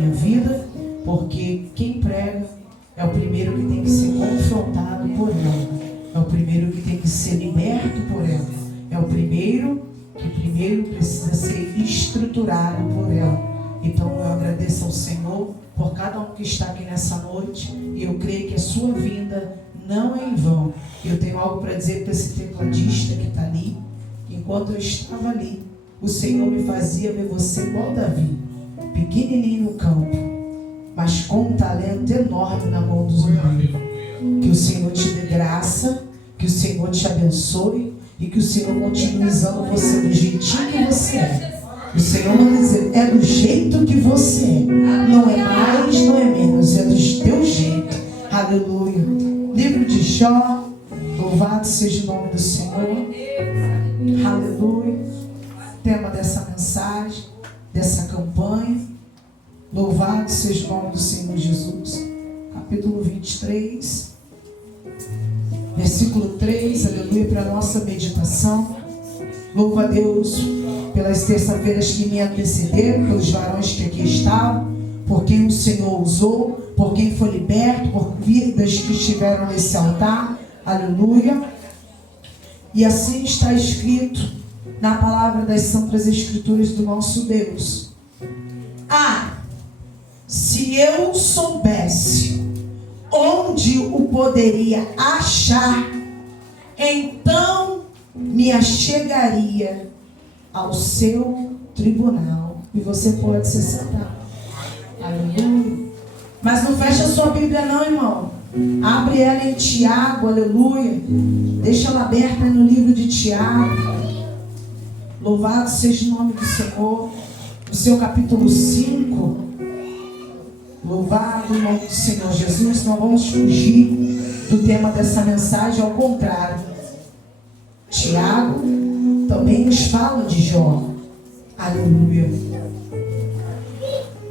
minha vida, porque quem prega é o primeiro que tem que ser confrontado por ela, é o primeiro que tem que ser liberto por ela, é o primeiro que primeiro precisa ser estruturado por ela. Então eu agradeço ao Senhor por cada um que está aqui nessa noite, e eu creio que a sua vinda não é em vão. Eu tenho algo para dizer para esse tecladista que está ali. Enquanto eu estava ali, o Senhor me fazia ver você igual Davi, pequenininho no campo, mas com um talento enorme na mão dos homens. Que o Senhor te dê graça, que o Senhor te abençoe e que o Senhor continue usando você do jeitinho que você é. O Senhor não diz, é do jeito que você é, não é mais, não é menos, é do teu jeito. Aleluia. Livro de Jó, louvado seja o nome do Senhor. Aleluia. Tema dessa mensagem, dessa campanha. Louvado seja o nome do Senhor Jesus. Capítulo 23, versículo 3, aleluia, para a nossa meditação. Louvo a Deus pelas terça-feiras que me antecederam, pelos varões que aqui estavam, por quem o Senhor usou, por quem foi liberto, por vidas que estiveram nesse altar, aleluia. E assim está escrito na palavra das Santas Escrituras do nosso Deus. Se eu soubesse onde o poderia achar, então me achegaria ao seu tribunal. E você pode se sentar. Aleluia. Mas não fecha a sua Bíblia não, irmão. Abre ela em Tiago, aleluia. Deixa ela aberta no livro de Tiago. Louvado seja o nome do Senhor. No seu capítulo 5. Louvado o nome do Senhor Jesus. Não vamos fugir do tema dessa mensagem, ao contrário. Tiago também nos fala de Jó. Aleluia.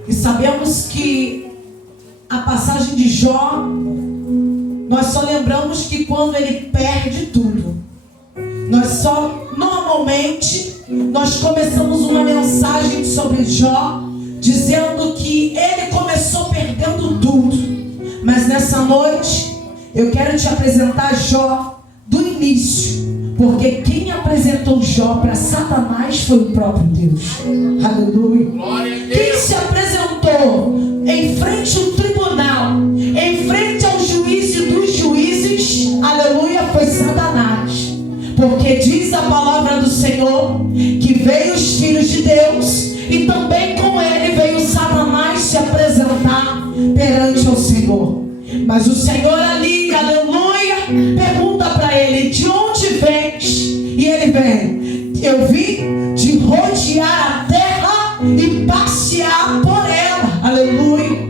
E sabemos que a passagem de Jó, nós só lembramos que quando ele perde tudo. Normalmente, nós começamos uma mensagem sobre Jó, dizendo que ele começou perdendo tudo. Mas nessa noite, eu quero te apresentar Jó do início. Porque quem apresentou Jó para Satanás foi o próprio Deus. Aleluia. Quem se apresentou em frente ao tribunal, em frente ao juiz e dos juízes, aleluia, foi Satanás. Porque diz a palavra do Senhor que veio os filhos de Deus e também com ele veio Satanás se apresentar perante o Senhor. Mas o Senhor ali, aleluia, pergunta para ele: de onde vens? E ele vem: eu vim de rodear a terra e passear por ela. Aleluia.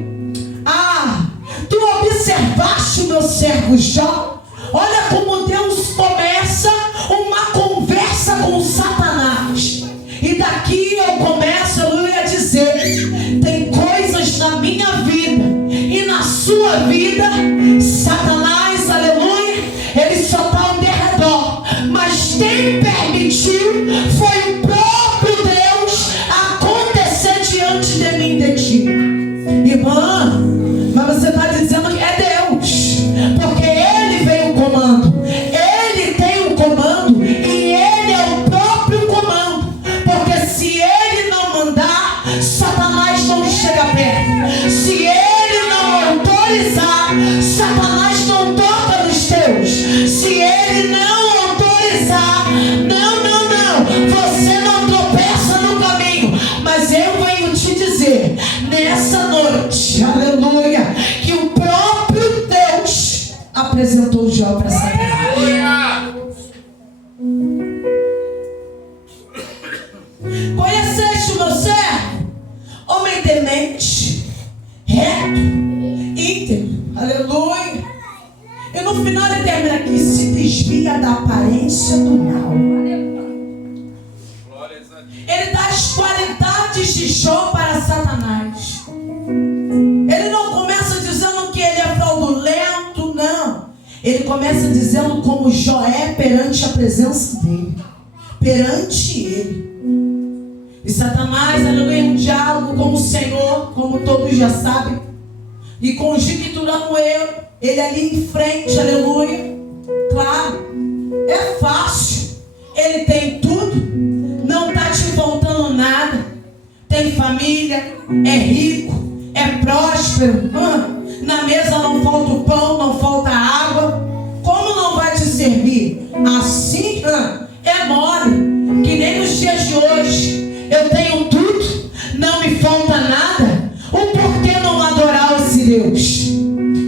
Tu observaste o meu servo Jó? Olha como Deus começa uma conversa com Satanás. E daqui eu começo, aleluia, a dizer: tem coisas na minha vida e na sua vida, Satanás, aleluia, ele só está ao derredor. Mas quem permitiu foi o próprio Deus acontecer diante de mim e de ti. Irmã, mas você está dizendo que é Deus, porque ele veio o comando. Ele tem o comando e ele é o próprio comando. Porque se ele não mandar, Satanás não chega perto. Se ele não autorizar, Satanás não toca nos teus. Se ele não autorizar, não, você não tropeça no caminho. Mas eu venho te dizer nessa noite, aleluia, que o próprio Deus apresentou Jó para Satanás. Conheceste o meu servo, homem temente, reto, íntegro, aleluia. E no final ele termina aqui: se desvia da aparência do mal. Ele dá as qualidades de Jó para Satanás. Ele não começa dizendo que ele é fraudulento, não. Ele começa dizendo como Jó é perante a presença dele, perante ele. E Satanás, aleluia, um diálogo com o Senhor, como todos já sabem, e conjecturando ele ali em frente, aleluia. Claro, é fácil, ele tem tudo, não está te faltando nada, tem família, é rico, é próspero, na mesa não falta o pão, não falta a água, como não vai te servir? Assim é mole, que nem nos dias de hoje. Eu tenho tudo, não me falta nada. O porquê não adorar esse Deus?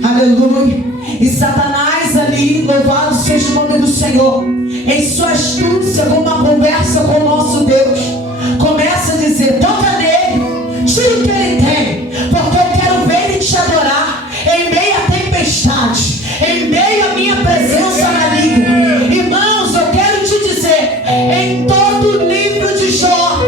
Aleluia. E Satanás ali, louvado seja o nome do Senhor, em sua astúcia, com uma conversa com o nosso Deus, começa a dizer: toca nele, tira o que ele tem, porque eu quero ver ele te adorar em meio à tempestade, em meio à minha presença maligna. Irmãos, eu quero te dizer, em todo o livro de Jó,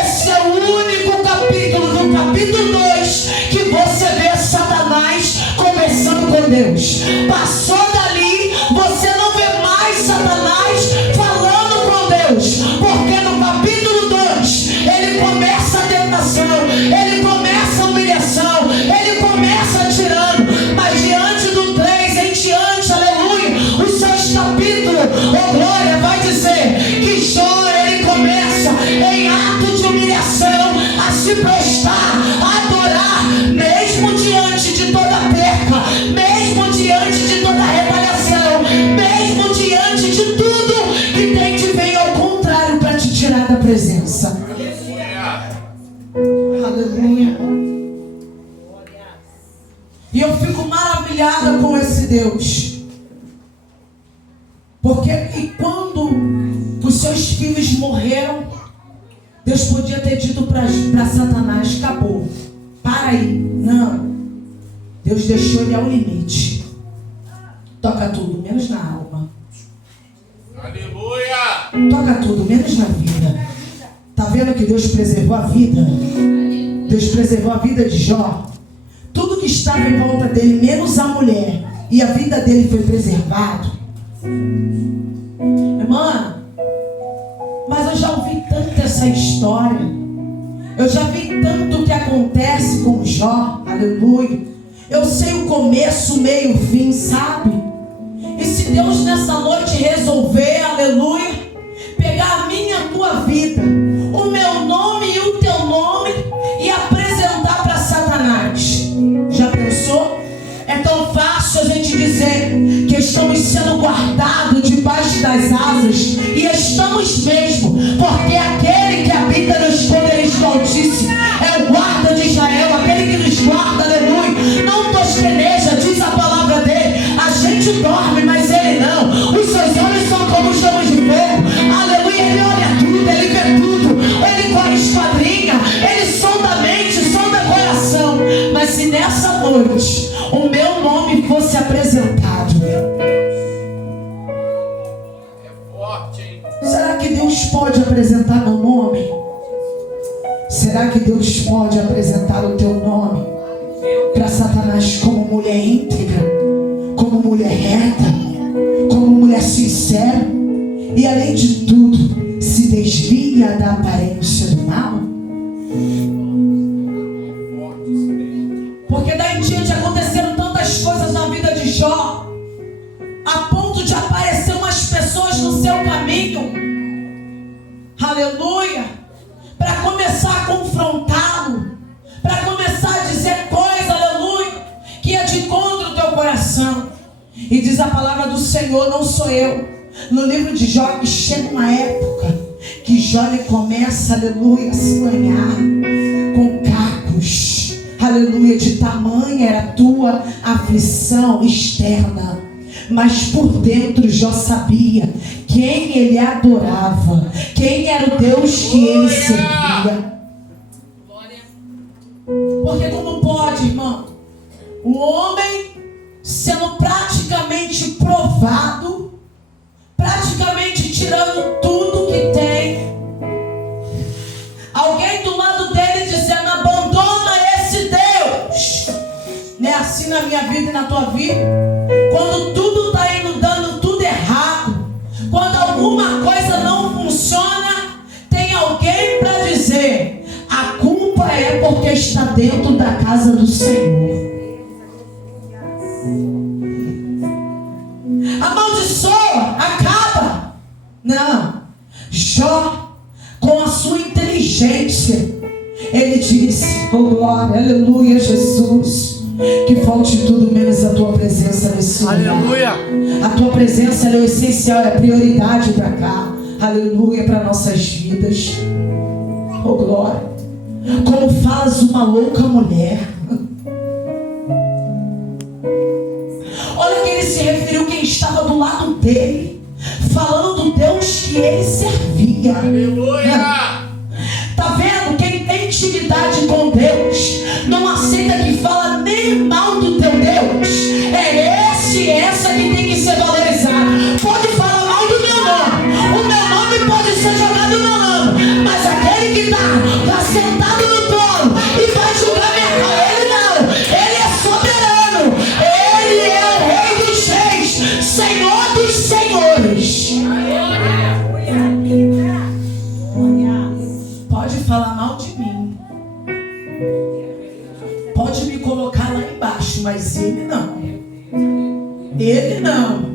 esse é o único capítulo, no capítulo 2, que você vê Satanás conversando com Deus. Passou dali, você não vê mais Satanás falando com Deus, porque no capítulo 2 ele começa a tentação, ele começa a humilhação, ele começa tirando, mas diante do 3 em diante, aleluia, os seus capítulos, oh glória, vai dizer que Jó, ele começa em ato de humilhação a se prostrar, a adorar, mesmo diante de toda perca, mesmo diante de toda retaliação, mesmo diante de tudo que tem que vir ao contrário para te tirar da presença. Aleluia. E eu fico maravilhada com esse Deus, porque e quando os seus filhos morreram, Deus podia ter dito para Satanás: acabou, para aí. Não, Deus deixou ele ao limite. Toca tudo, menos na alma. Aleluia! Toca tudo, menos na vida. Tá vendo que Deus preservou a vida? Deus preservou a vida de Jó. Tudo que estava em volta dele, menos a mulher, e a vida dele foi preservado. Irmã, mas eu já ouvi tanto essa história, eu já vi tanto o que acontece com Jó, aleluia. Eu sei o começo, o meio, o fim, sabe? E se Deus nessa noite resolver, aleluia, pegar a minha, a tua vida, o meu nome e o teu nome, e apresentar para Satanás, já pensou? É tão fácil a gente dizer que estamos sendo guardados debaixo das asas, e estamos mesmo, porque aquele que habita no esconderijo do Altíssimo é o guarda de Israel, aquele que nos guarda, aleluia. Não tosqueneja, diz a palavra dele. A gente dorme, mas ele não. Os seus olhos são como chamas de fogo, aleluia. Ele olha tudo, ele vê tudo, ele esquadrinha, ele sonda a mente, sonda o coração. Mas se nessa noite o meu nome fosse apresentado, será que Deus pode apresentar meu nome? Será que Deus pode apresentar o teu nome para Satanás como mulher íntegra, como mulher reta, como mulher sincera, e além de tudo se desvia da aparência do mal? Porque daí em diante aconteceram tantas coisas na vida de Jó, a ponto de aparecer umas pessoas no seu caminho, aleluia, para começar a confrontá-lo, para começar a dizer coisas, aleluia, que ia de contra o teu coração. E diz a palavra do Senhor, não sou eu, no livro de Jó, que chega uma época que Jó ele começa, aleluia, a se banhar com cacos, aleluia, de tamanha era a tua aflição externa, mas por dentro Jó sabia quem ele adorava, quem era o Deus que ele servia. Porque como pode, irmão, o homem sendo praticamente provado, praticamente tirando tudo que tem, alguém do lado dele dizendo: abandona esse Deus. Não é assim na minha vida e na tua vida? Quando tudo está indo dando tudo errado, quando alguma coisa não funciona, tem alguém para dentro da casa do Senhor. Amaldiçoa, acaba. Não. Jó, com a sua inteligência, ele disse: oh glória, aleluia, Jesus, que falte tudo menos a tua presença nesse lugar. Aleluia. A tua presença é o essencial, é a prioridade para cá. Aleluia, para nossas vidas. Oh glória. Como faz uma louca mulher. Olha que ele se referiu quem estava do lado dele, falando do Deus que ele servia. Aleluia. Tá vendo? Quem tem intimidade com Deus não aceita que fala nem mal do teu Deus. É esse e essa que tem que ser valorizado. Pode falar mal do meu nome, o meu nome pode ser jogado no lama, mas aquele que está sentado no trono e vai julgar minha causa, ele não. Ele é soberano, ele é o Rei dos Reis, Senhor dos Senhores. Pode falar mal de mim, pode me colocar lá embaixo, mas ele não. Ele não.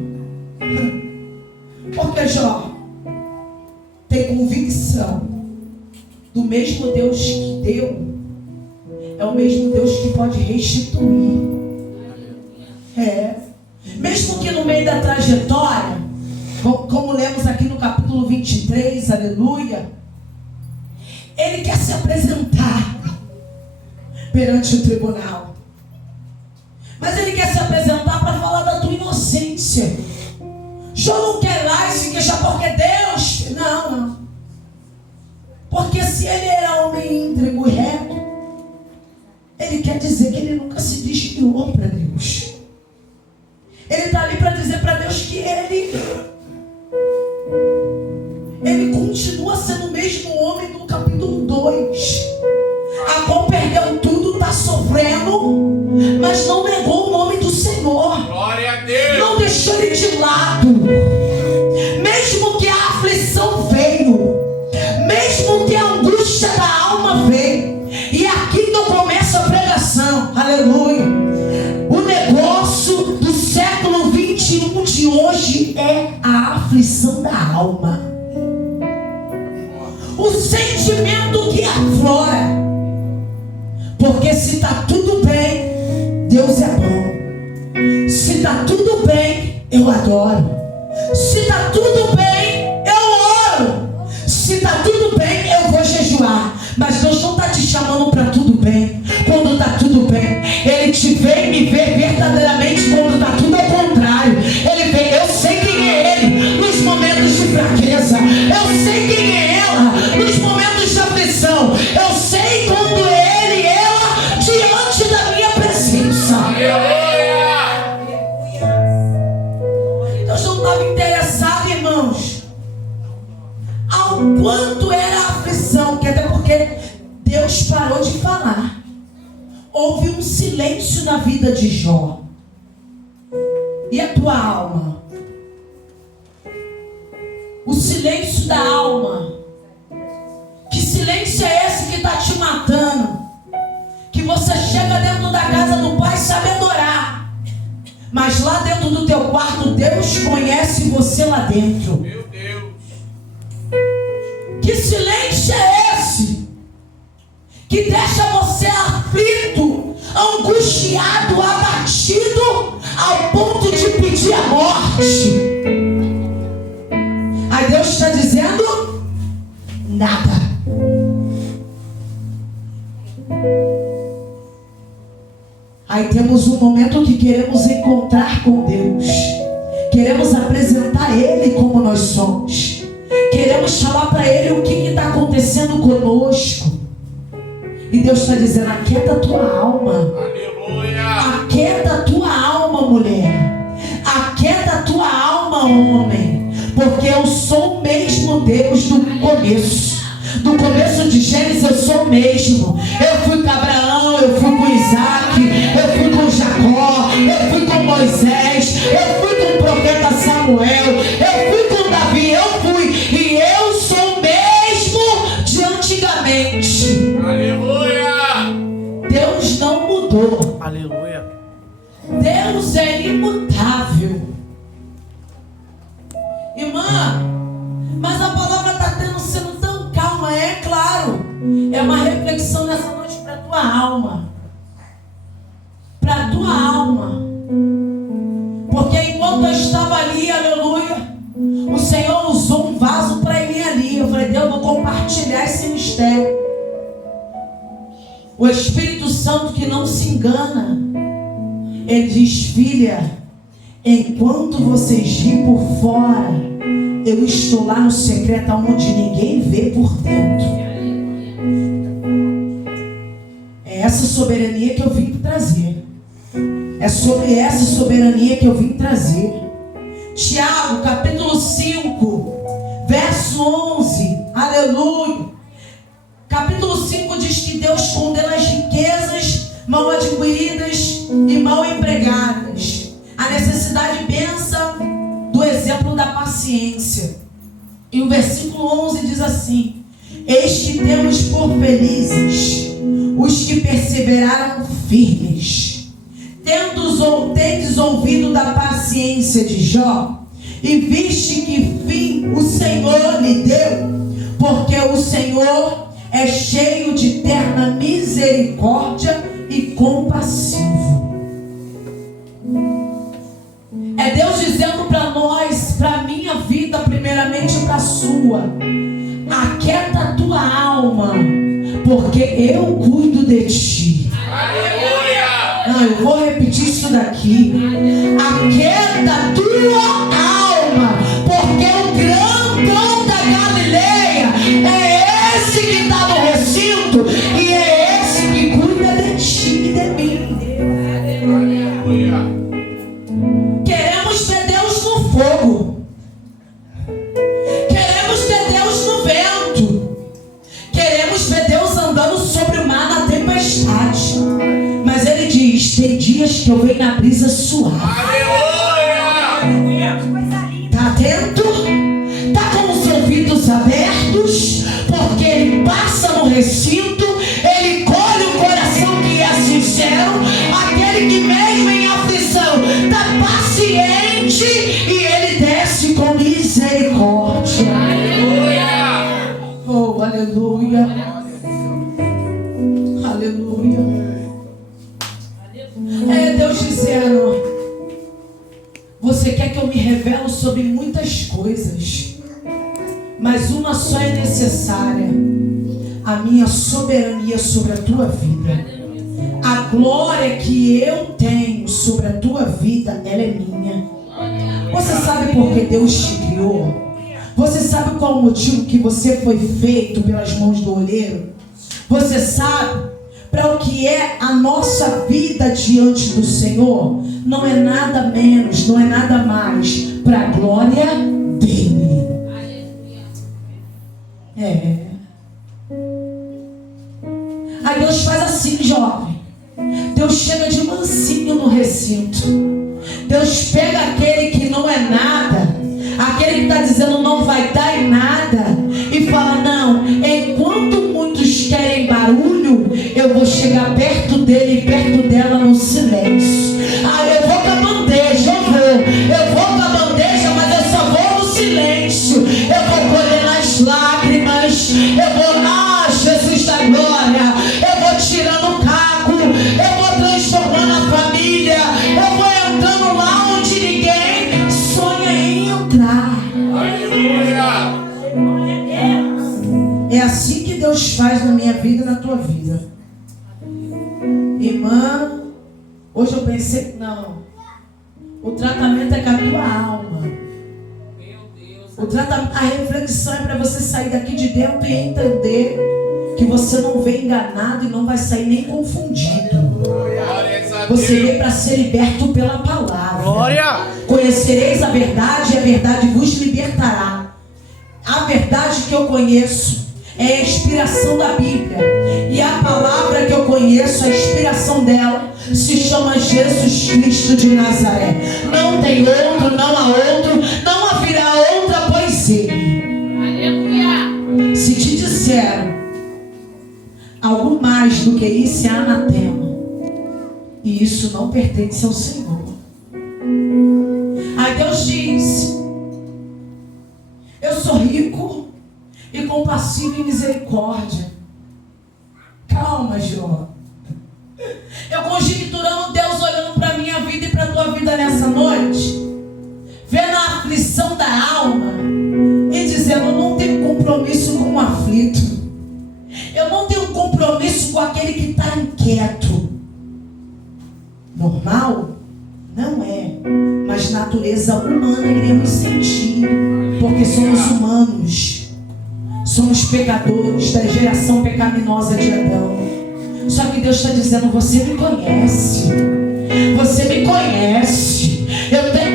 Porque Jó tem convicção do mesmo Deus que deu é o mesmo Deus que pode restituir. Mesmo que no meio da trajetória, como lemos aqui no capítulo 23, aleluia, ele quer se apresentar perante o tribunal. Mas ele quer se apresentar para falar da tua inocência. Jó não quer ir lá e se queixar porque Deus... Não. Porque se ele era homem íntegro e reto, ele quer dizer que ele nunca se desviou para Deus. Ele está ali para dizer para Deus que ele continua sendo o mesmo homem do capítulo 2, a qual perdeu tudo, está sofrendo, mas não negou o nome do Senhor. Glória a Deus. Não deixou ele de lado. Mesmo que a aflição veio, mesmo que a angústia da alma veio, e aqui que eu começo a pregação, aleluia. O negócio do século 21 de hoje é a aflição da alma, o sentimento que aflora. Porque se está tudo bem, Deus é bom. Se está tudo bem, eu adoro. Se está tudo bem, eu oro. Se está tudo bem, eu vou jejuar. Mas Deus não está te chamando para tudo bem. Quando está tudo bem, Ele te vê e me vê verdadeiramente quando está tudo ao contrário. Ele vê, eu sei quem é Ele nos momentos de fraqueza. Eu sei quem é ela nos momentos de aflição. Eu sei quando Ele e ela diante da minha presença. Deus não estava interessado, irmãos, ao quanto era a aflição, que até porque Deus parou de falar. Houve um silêncio na vida de Jó. E a tua alma? O silêncio da alma. Que silêncio é esse que está te matando? Que você chega dentro da casa do Pai e sabe adorar, mas lá dentro do teu quarto, Deus conhece você lá dentro. Meu Deus. Que silêncio é esse? Que deixa você aflito, angustiado, abatido, ao ponto de pedir a morte. Aí Deus está dizendo: nada. Aí temos um momento que queremos encontrar com Deus. Queremos apresentar Ele como nós somos. Queremos falar para Ele o que está acontecendo conosco. E Deus está dizendo: aquieta a tua alma. Aleluia. Aquieta a tua alma, mulher. Aquieta a tua alma, homem. Porque eu sou o mesmo Deus do começo. No começo de Gênesis eu sou o mesmo. Eu fui com Abraão, eu fui com Isaac, eu fui com Jacó, eu fui com Moisés, eu fui com o profeta Samuel, eu fui com Davi, eu fui. E eu sou o mesmo de antigamente. Aleluia. mudou. Aleluia. Deus é imutável. Irmã, mas a palavra está sendo tão calma. É claro, é uma reflexão nessa noite para a tua alma. Para a tua alma. Porque enquanto eu estava ali, aleluia, o Senhor usou um vaso para ir ali. Eu falei, Deus, eu vou compartilhar esse mistério. O Espírito Santo que não se engana, ele diz, filha, enquanto vocês riem por fora, eu estou lá no secreto onde ninguém vê por dentro. É essa soberania que eu vim trazer. É sobre essa soberania que eu vim trazer. Tiago, capítulo 5, verso 11. Aleluia. Capítulo 5 diz que Deus condena as riquezas mal adquiridas e mal empregadas. A necessidade pensa do exemplo da paciência. E o versículo 11 diz assim: eis que temos por felizes os que perseveraram firmes. Tendes ouvido da paciência de Jó, e viste que fim o Senhor lhe deu, porque o Senhor é cheio de terna misericórdia e compassivo. É Deus dizendo para nós, para a minha vida, primeiramente para a sua: aquieta a tua alma, porque eu cuido de ti. Aleluia! Não, eu vou repetir isso daqui. Aquieta a tua alma, porque o grandão da Galileia é esse que está no recinto, e é esse que cuida de ti e de mim. Aleluia! Queremos ter Deus no fogo. Queremos ter Deus no vento. Queremos ver Deus andando sobre o mar na tempestade. Mas Ele diz, tem dias que eu venho na brisa suave. Aleluia! Tá atento? Tá com os ouvidos abertos? Porque Ele passa no recinto, Ele colhe o coração que é sincero, aquele que mesmo em aflição tá paciente, e Ele desce com misericórdia. Aleluia! Oh, aleluia. Aleluia. É Deus dizendo, você quer que eu me revele sobre muitas coisas, mas uma só é necessária: a minha soberania sobre a tua vida. A glória que eu tenho sobre a tua vida, ela é minha. Você sabe por que Deus te criou? Você sabe qual o motivo que você foi feito pelas mãos do olheiro? Você sabe para o que é a nossa vida diante do Senhor? Não é nada menos, não é nada mais, para a glória dele. É. Aí Deus faz assim, jovem. Deus chega de mansinho no recinto. Deus pega aquele que não é nada, aquele que está dizendo não vai dar em nada, e fala, não, enquanto muitos querem barulho, eu vou chegar perto dele e perto dela no silêncio. Eu vou com a bandeja, eu vou com a bandeja, mas eu só vou no silêncio. Eu vou colher nas lágrimas, eu vou, Jesus da glória, eu vou tirando o caco, eu vou transformando a família, eu vou entrando lá onde ninguém sonha em entrar. Aleluia! É assim que Deus faz na minha vida e na tua vida. Irmã, hoje eu pensei que não. O tratamento é com a tua alma. A reflexão é para você sair daqui de dentro e entender que você não vem enganado e não vai sair nem confundido. Você veio para ser liberto pela palavra. Glória! Conhecereis a verdade e a verdade vos libertará. A verdade que eu conheço é a inspiração da Bíblia. E a palavra que eu conheço, a inspiração dela, se chama Jesus Cristo de Nazaré. Não tem outro, não há outro, não haverá outra pois ele. Aleluia! Se te disseram algo mais do que isso, é anatema. E isso não pertence ao Senhor. Aí Deus diz: eu sou rico e compassivo em misericórdia. Calma, Jó. Eu conjecturando Deus olhando para a minha vida e para a tua vida nessa noite, vendo a aflição da alma e dizendo: eu não tenho compromisso com o aflito, eu não tenho compromisso com aquele que está inquieto. Normal? Não é, mas natureza humana iremos sentir, porque somos humanos, somos pecadores da geração pecaminosa de Adão. Só que Deus está dizendo: você me conhece, você me conhece,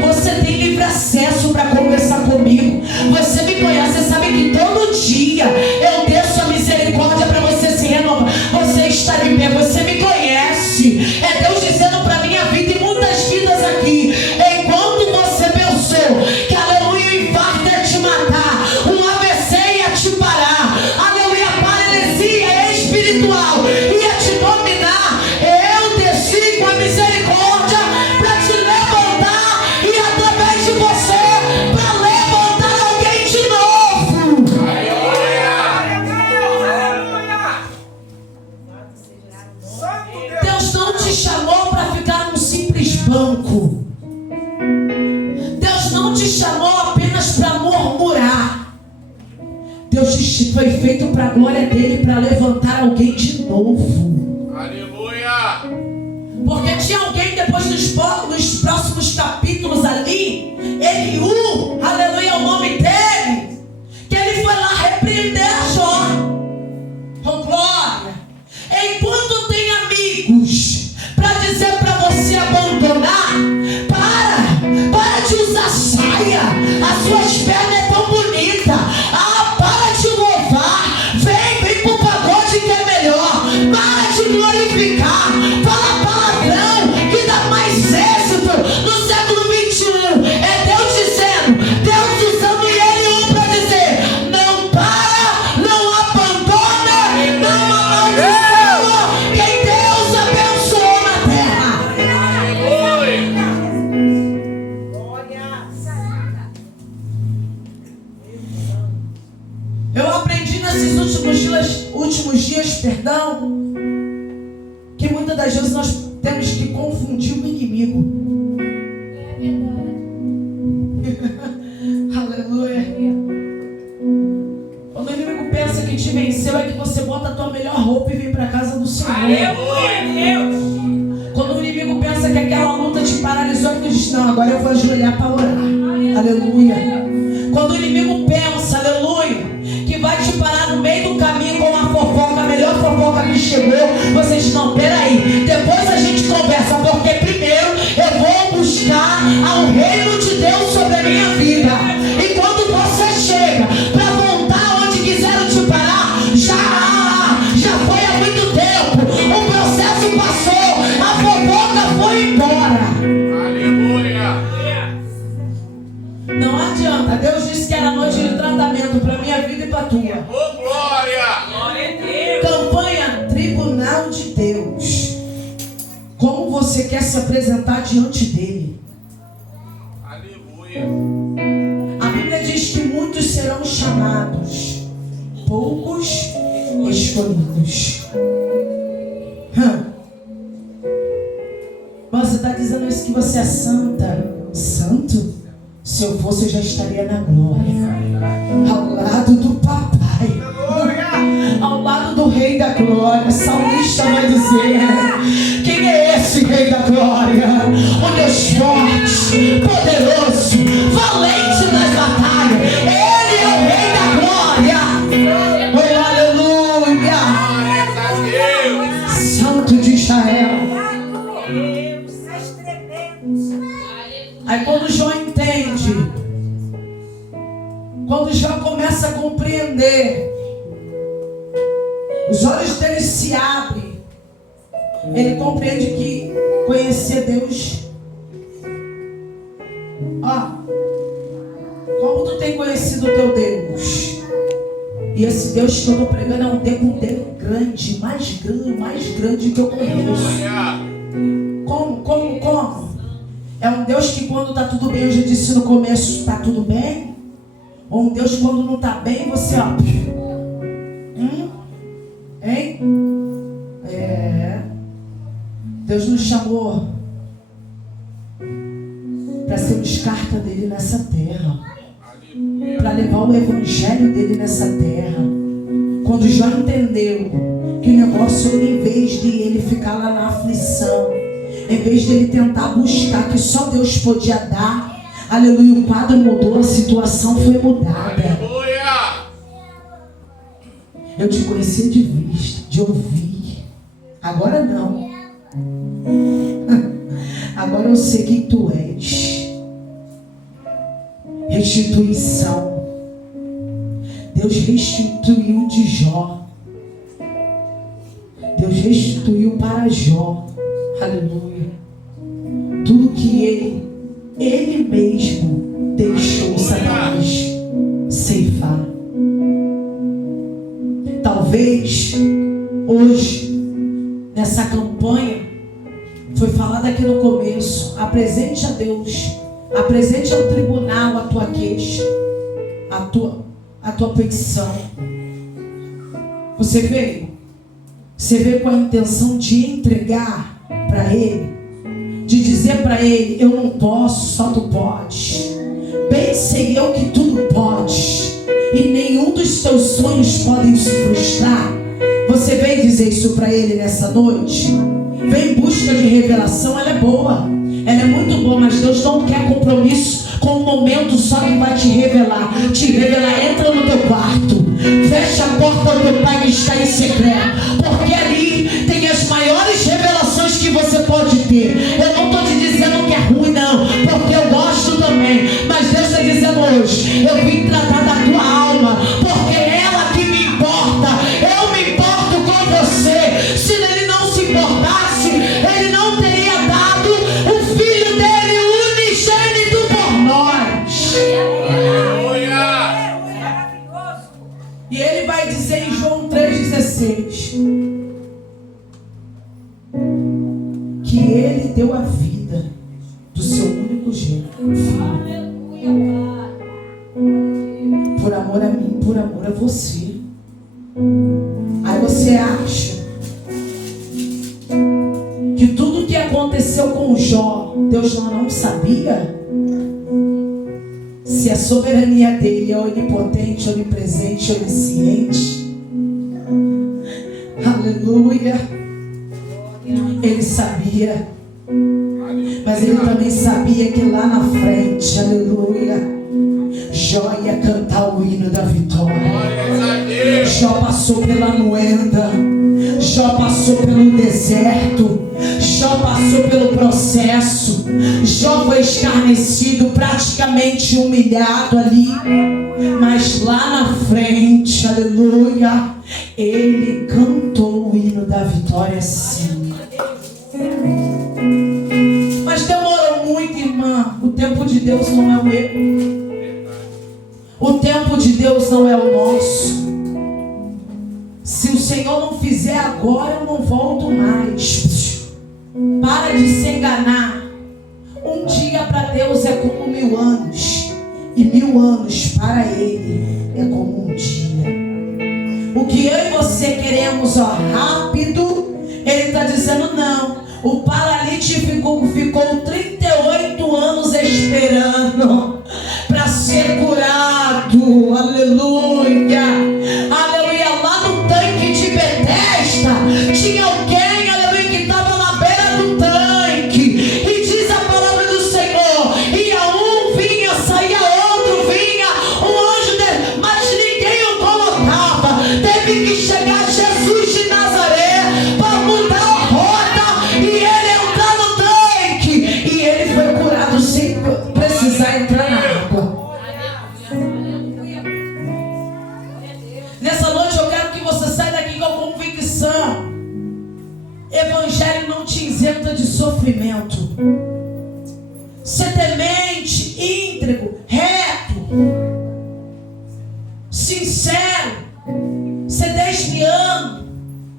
você tem livre acesso para conversar comigo, você me conhece, você sabe que todo dia eu desço a misericórdia para você se renovar, você está de pé, você me conhece. É Deus dizendo para minha vida e muitas vidas aqui: enquanto você pensou que, aleluia, o infarto ia te matar, um AVC ia te parar, aleluia, a paralisia espiritual ia te dominar, eu desci com a misericórdia para te levantar e através de você para levantar alguém de novo. Deus não te chamou para ficar num simples banco. Deus não te chamou apenas para murmurar. Deus te foi feito para a glória dele, para levantar alguém de novo. Aleluia. Porque tinha alguém depois dos próximos capítulos ali, Eliú, aleluia, é o nome dele, que ele foi lá repreender Jó. Oh, glória. Enquanto tem amigos para dizer para você abandonar, para de usar saia, as suas pernas é tão bonita, para de louvar, vem pro pagode que é melhor, para de glorificar, fala palavrão que dá mais êxito no século 21. É Deus dizendo, Deus usando ele para dizer: não para, não abandona, não amaldiçoa quem Deus abençoou na terra. Eu aprendi nesses últimos dias, que muitas das vezes nós temos que confundir o inimigo. Aleluia. Quando o inimigo pensa que te venceu, é que você bota a tua melhor roupa e vem para casa do Senhor. Aleluia. Quando o inimigo pensa que aquela luta te paralisou, ele diz: não, agora eu vou ajoelhar para orar. Aleluia. Quando o inimigo pensa, aleluia, que vai te parar no meio do caminho com uma fofoca, a melhor fofoca que chegou, você diz: não, peraí, depois a gente conversa, porque primeiro eu vou buscar ao reino de Deus sobre a minha vida. E quando você chega para voltar onde quiseram te parar, já foi há muito tempo, o processo passou, a fofoca foi embora. Aleluia. Não adianta. Deus disse que era noite de tratamento para minha vida e para a tua. Oh, glória. Campanha Tribunal de Deus. Como você quer se apresentar diante dele? Aleluia. A Bíblia diz que muitos serão chamados, poucos escolhidos. Você está dizendo isso, que você é santa? Santo? Se eu fosse, eu já estaria na glória, ao lado do papai, ao lado do rei da glória. Salmista vai dizer: quem é esse rei da glória? O Deus forte, poderoso, valente nas batalhas. Ele é o rei da glória. Oh, aleluia. Santo de Israel. Aí quando Jó entende, quando Jó começa a compreender, os olhos dele se abrem, ele compreende que conhecer Deus, como tu tem conhecido o teu Deus? E esse Deus que eu estou pregando é um Deus grande, mais grande que eu conheço. Como quando está tudo bem, eu já disse no começo, está tudo bem? Ou um Deus quando não está bem, você ó. Hein? Deus nos chamou para sermos carta dele nessa terra, para levar o evangelho dele nessa terra. Quando Jó entendeu que o negócio, em vez de ele ficar lá na aflição, em vez de ele tentar buscar que só Deus podia dar, aleluia, o quadro mudou, a situação foi mudada. Aleluia. Eu te conhecia de vista, de ouvir. Agora não. Agora eu sei quem tu és. Restituição. Deus restituiu de Jó. Deus restituiu para Jó. Aleluia. Tudo que ele mesmo deixou Satanás ceifar. Talvez hoje, nessa campanha, foi falado aqui no começo, apresente a Deus, apresente ao tribunal a tua queixa, a tua petição. Você veio com a intenção de entregar para Ele, de dizer para Ele, eu não posso, só tu podes. Bem sei eu que tudo podes, e nenhum dos teus sonhos podem se frustrar. Você veio dizer isso para Ele nessa noite? Vem em busca de revelação, ela é boa, ela é muito boa, mas Deus não quer compromisso com um momento só que vai te revelar. Entra no teu quarto, fecha a porta do teu pai que está em secreto, porque ali tem as maiores revelações que você pode ter. Eu não estou te dizendo que é ruim não, porque eu gosto também, mas Deus está dizendo hoje, eu vim tratar da tua alma, porque é ela que me importa. Eu me importo com você. Se Ele não se importasse, Ele não teria dado o Filho dele unigênito por nós. E Ele vai dizer em João 3,16 que Ele deu a vida do seu único filho, por amor a mim, por amor a você. Aí você acha que tudo que aconteceu com Jó, Deus não sabia? Se a soberania dele é onipotente, onipresente, onisciente, aleluia, Ele sabia, mas Ele também sabia que lá na frente, aleluia, Jó ia cantar o hino da vitória. Jó passou pela moenda, Jó passou pelo deserto, Jó passou pelo processo, Jó foi escarnecido, praticamente humilhado ali, mas lá na frente, aleluia, ele cantou o hino da vitória sim. Mas demorou muito, irmã. O tempo de Deus não é o meu. O tempo de Deus não é o nosso. Se o Senhor não fizer agora, eu não volto mais. Para de se enganar. Um dia para Deus é como 1000 anos, e 1000 anos para Ele é como um dia. O que eu e você queremos, rápido, Ele está dizendo não. O paralítico ficou 38 anos esperando para ser curado. Aleluia. Aleluia. Lá no tanque de Betesda tinha alguém, aleluia, que estava na beira do tanque. E diz a palavra do Senhor, ia um, vinha, saía outro, vinha um anjo dele, mas ninguém o colocava. Teve que chegar Jesus de Nazaré para mudar a rota e ele entrar no tanque. E ele foi curado sem precisar entrar na água. Nessa noite eu quero que você saia daqui com convicção. Evangelho não te isenta de sofrimento. Ser temente, íntegro, reto, sincero, se desviando,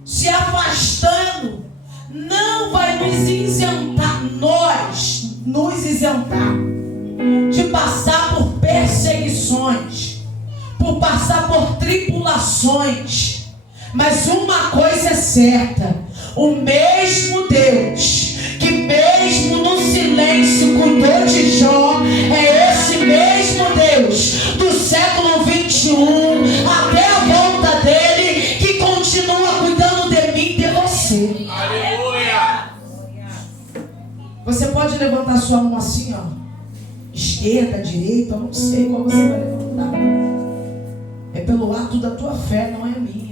se afastando, não vai nos isentar. nos isentar de passar por perseguições, por passar por tribulações. Mas uma coisa é certa: o mesmo Deus que mesmo no silêncio cuidou de Jó, é esse mesmo Deus do século 21 até a volta dele, que continua cuidando de mim e de você. Aleluia. Você pode levantar sua mão assim, ó, esquerda, direita, eu não sei qual você vai levantar. É pelo ato da tua fé, não é a minha.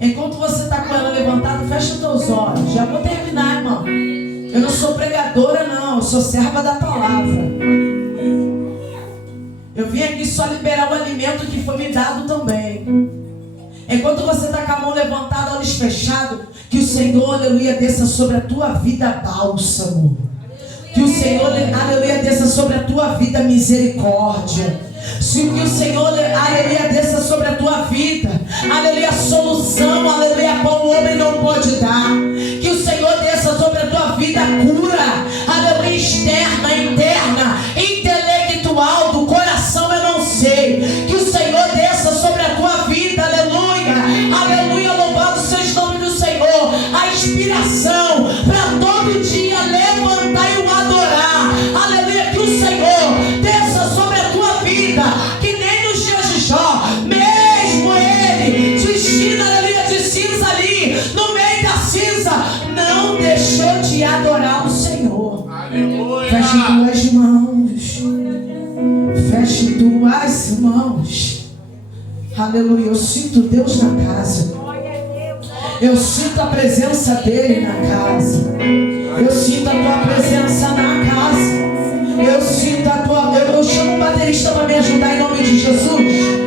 Enquanto você está com ela levantada, fecha os teus olhos. Já vou terminar, irmão. Eu não sou pregadora, não. Eu sou serva da palavra. Eu vim aqui só liberar o alimento que foi me dado também. Enquanto você está com a mão levantada, olhos fechados, que o Senhor, aleluia, desça sobre a tua vida bálsamo. Que o Senhor, aleluia, desça sobre a tua vida misericórdia. Que o Senhor, aleluia, desça sobre a tua vida, aleluia, solução, aleluia, qual o homem não pode dar. Que o Senhor desça sobre a tua vida cura, aleluia, externa, interna, intelectual, do coração eu não sei. Que o Senhor desça sobre a tua vida, aleluia, aleluia, louvado seja o nome do Senhor. A inspiração para todo dia levantar e o adorar, aleluia, que o Senhor desça sobre a tua vida, que nem nos dias de Jó, mesmo ele vestido, aleluia, de cinza ali, no meio da cinza, não deixou de adorar o Senhor. Aleluia. Feche tuas mãos, feche tuas mãos, aleluia. Eu sinto Deus na casa, eu sinto a presença dele na casa, eu sinto a tua presença na casa. Eu sinto a tua... Eu chamo o baterista para me ajudar em nome de Jesus.